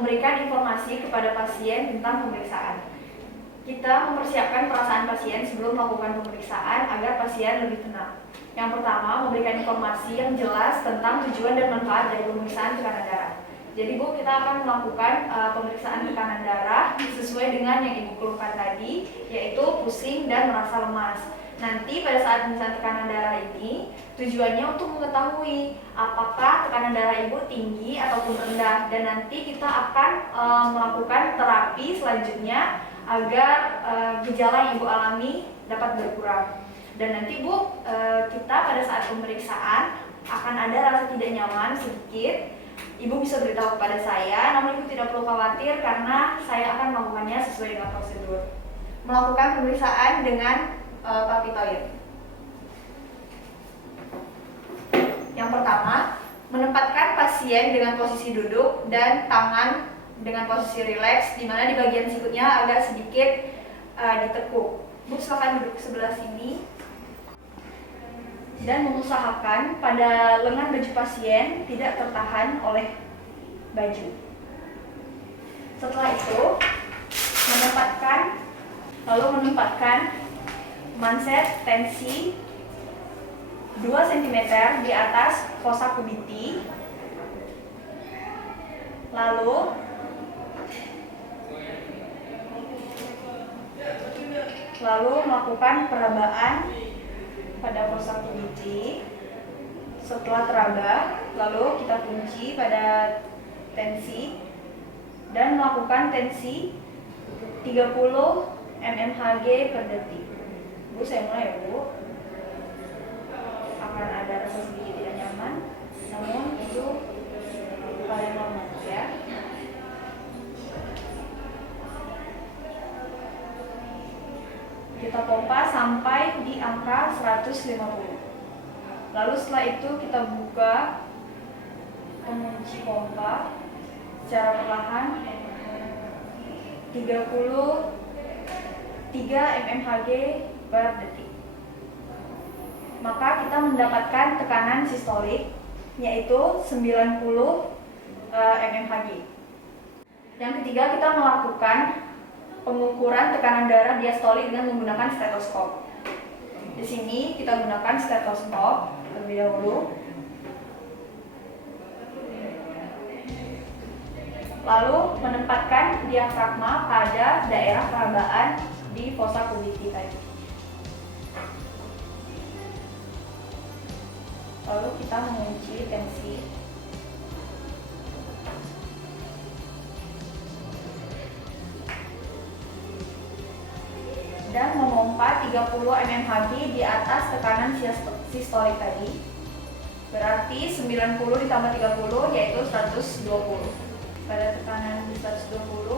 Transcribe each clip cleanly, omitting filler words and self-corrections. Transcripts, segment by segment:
memberikan informasi kepada pasien tentang pemeriksaan. Kita mempersiapkan perasaan pasien sebelum melakukan pemeriksaan agar pasien lebih tenang. Yang pertama, memberikan informasi yang jelas tentang tujuan dan manfaat dari pemeriksaan tekanan darah. Jadi Bu, kita akan melakukan pemeriksaan tekanan darah sesuai dengan yang Ibu keluhkan tadi, yaitu pusing dan merasa lemas. Nanti pada saat pemeriksaan tekanan darah ini, tujuannya untuk mengetahui apakah tekanan darah Ibu tinggi ataupun rendah, dan nanti kita akan melakukan terapi selanjutnya agar gejala yang Ibu alami dapat berkurang. Dan nanti Bu, kita pada saat pemeriksaan akan ada rasa tidak nyaman sedikit. Ibu bisa beritahu kepada saya, namun Ibu tidak perlu khawatir karena saya akan melakukannya sesuai dengan prosedur. Melakukan pemeriksaan dengan palpitoid. Yang pertama, menempatkan pasien dengan posisi duduk dan tangan dengan posisi rileks, di mana di bagian sikutnya agak sedikit ditekuk. Bu, silakan duduk sebelah sini dan mengusahakan pada lengan baju pasien tidak tertahan oleh baju. Setelah itu, menempatkan manset tensi 2 cm di atas fossa cubiti. Lalu melakukan perabaan pada fossa cubiti. Setelah teraba, lalu kita kunci pada tensi dan melakukan tensi 30 mmHg per detik. Bu, saya mulai ya Bu. Akan ada rasa sedikit tidak nyaman, namun itu hal yang normal ya. Kita pompa sampai di angka 150. Lalu setelah itu kita buka pengunci pompa secara perlahan 33 mmHg per detik. Maka kita mendapatkan tekanan sistolik yaitu 90 mmHg. Yang ketiga, kita melakukan pengukuran tekanan darah diastolik dengan menggunakan stetoskop. Di sini kita gunakan stetoskop terlebih dahulu. Lalu menempatkan diafragma pada daerah perabaan di fossa cubiti tadi. Lalu kita mengunci tensi. Dan memompa 30 mmHg di atas tekanan sistolik tadi. Berarti 90 ditambah 30 yaitu 120. Pada tekanan 120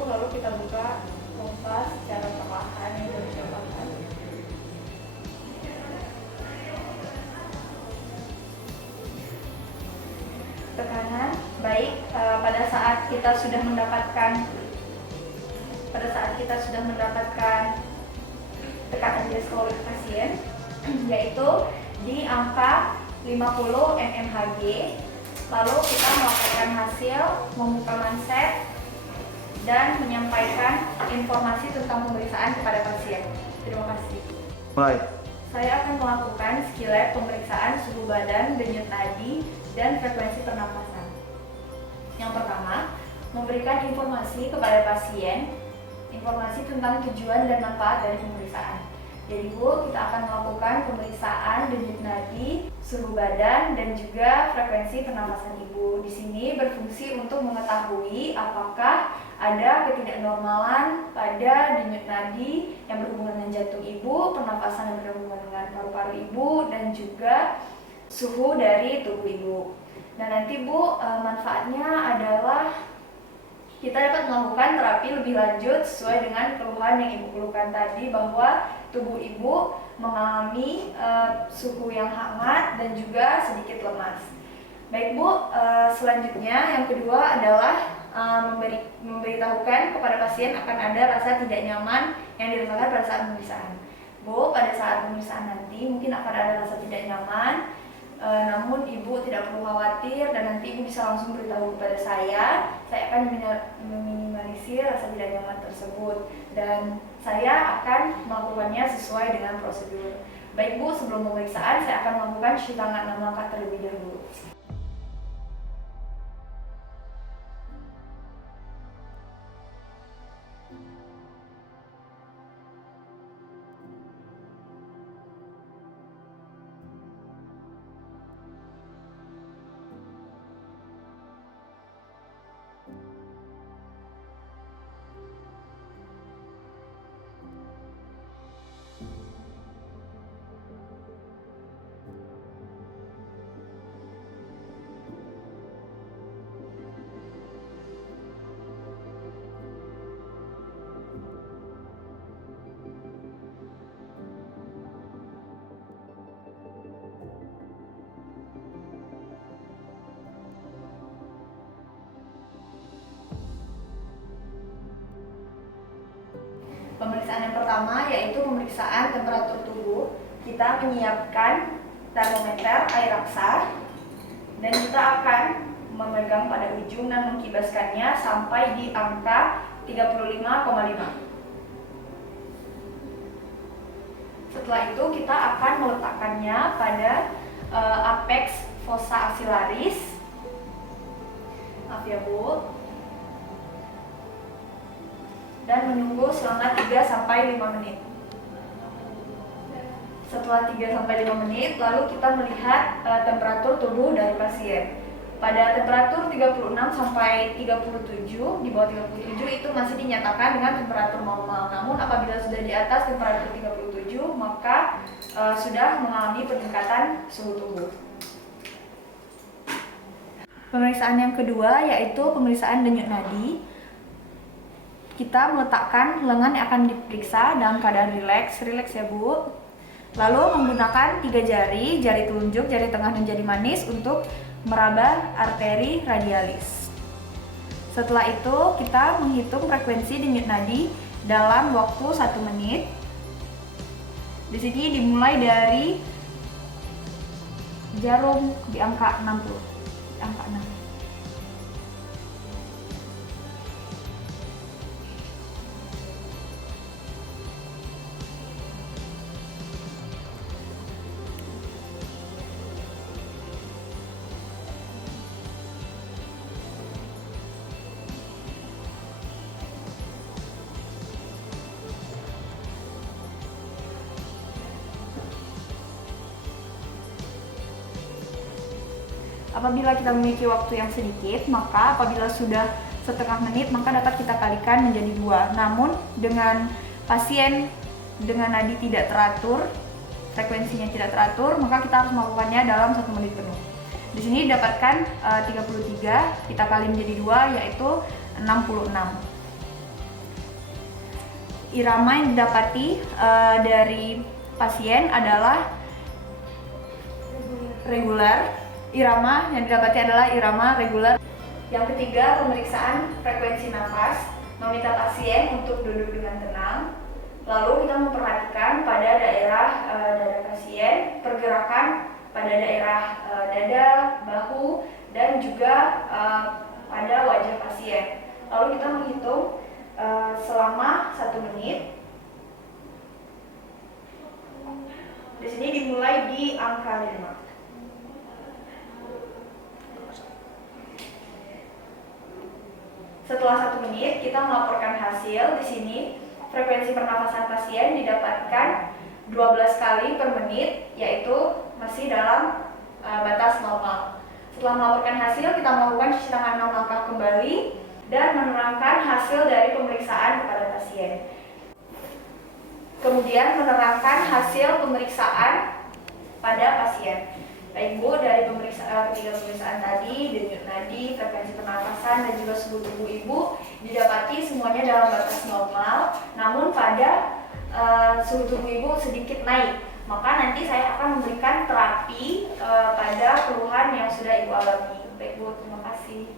lalu kita buka pompa secara perlahan yang perlahan. Tekanan baik pada saat kita sudah mendapatkan tekanan diastolik pasien yaitu di angka 50 mmHg. Lalu kita melakukan hasil, membuka manset dan menyampaikan informasi tentang pemeriksaan kepada pasien. Terima kasih. Mulai. Saya akan melakukan skill lab pemeriksaan suhu badan, denyut nadi, dan frekuensi pernapasan. Yang pertama, memberikan informasi kepada pasien, informasi tentang tujuan dan manfaat dari pemeriksaan. Jadi Bu, kita akan melakukan pemeriksaan denyut nadi, suhu badan, dan juga frekuensi pernapasan Ibu. Di sini berfungsi untuk mengetahui apakah ada ketidaknormalan pada denyut nadi yang berhubungan dengan jantung Ibu, pernapasan yang berhubungan dengan paru-paru Ibu, dan juga suhu dari tubuh Ibu. Dan nanti Bu, manfaatnya adalah kita dapat melakukan terapi lebih lanjut sesuai dengan keluhan yang Ibu keluhkan tadi, bahwa tubuh Ibu mengalami suhu yang hangat dan juga sedikit lemas. Baik Bu, selanjutnya yang kedua adalah memberitahukan kepada pasien akan ada rasa tidak nyaman yang dirasakan pada saat pemeriksaan. Bu, pada saat pemeriksaan nanti mungkin akan ada rasa tidak nyaman Namun Ibu tidak perlu khawatir dan nanti Ibu bisa langsung beritahu kepada saya. Saya akan meminimalisir rasa tidak nyaman tersebut dan saya akan melakukannya sesuai dengan prosedur. Baik Bu, sebelum pemeriksaan saya akan melakukan cuci tangan 6 langkah terlebih dahulu. Pemeriksaan yang pertama yaitu pemeriksaan temperatur tubuh. Kita menyiapkan termometer air raksa dan kita akan memegang pada ujung dan mengkibaskannya sampai di angka 35,5. Setelah itu kita akan meletakkannya pada apex fossa axillaris. Maaf ya Bu. Dan menunggu selama 3-5 menit. Setelah 3-5 menit, lalu kita melihat temperatur tubuh dari pasien. Pada temperatur 36-37, di bawah 37 itu masih dinyatakan dengan temperatur normal. Namun apabila sudah di atas temperatur 37, maka sudah mengalami peningkatan suhu tubuh. Pemeriksaan yang kedua yaitu pemeriksaan denyut nadi. Kita meletakkan lengan yang akan diperiksa dalam keadaan rileks ya Bu. Lalu menggunakan 3 jari, jari telunjuk, jari tengah dan jari manis untuk meraba arteri radialis. Setelah itu kita menghitung frekuensi denyut nadi dalam waktu 1 menit. Di sini dimulai dari jarum di angka 60, di angka 6. Apabila kita memiliki waktu yang sedikit, maka apabila sudah setengah menit, maka dapat kita kalikan menjadi 2. Namun dengan pasien dengan nadi tidak teratur, frekuensinya tidak teratur, maka kita harus melakukannya dalam 1 menit penuh. Di sini didapatkan 33, kita kali menjadi 2 yaitu 66. Irama yang didapati dari pasien adalah reguler. Irama yang didapati adalah irama reguler. Yang ketiga, pemeriksaan frekuensi nafas. Meminta pasien untuk duduk dengan tenang. Lalu kita memperhatikan pada daerah dada pasien, pergerakan pada daerah dada, bahu, dan juga pada wajah pasien. Lalu kita menghitung selama 1 menit. Di sini dimulai di angka 5. Setelah 1 menit, kita melaporkan hasil. Di sini frekuensi pernafasan pasien didapatkan 12 kali per menit, yaitu masih dalam batas normal. Setelah melaporkan hasil, kita melakukan cuci tangan 6 langkah kembali dan menerangkan hasil dari pemeriksaan kepada pasien. Kemudian menerangkan hasil pemeriksaan pada pasien. Baik Bu, dari ketiga pemeriksaan tadi, denyut nadi, frekuensi pernapasan, dan juga suhu tubuh Ibu didapati semuanya dalam batas normal. Namun pada suhu tubuh Ibu sedikit naik, maka nanti saya akan memberikan terapi pada keluhan yang sudah Ibu alami. Baik Bu, terima kasih.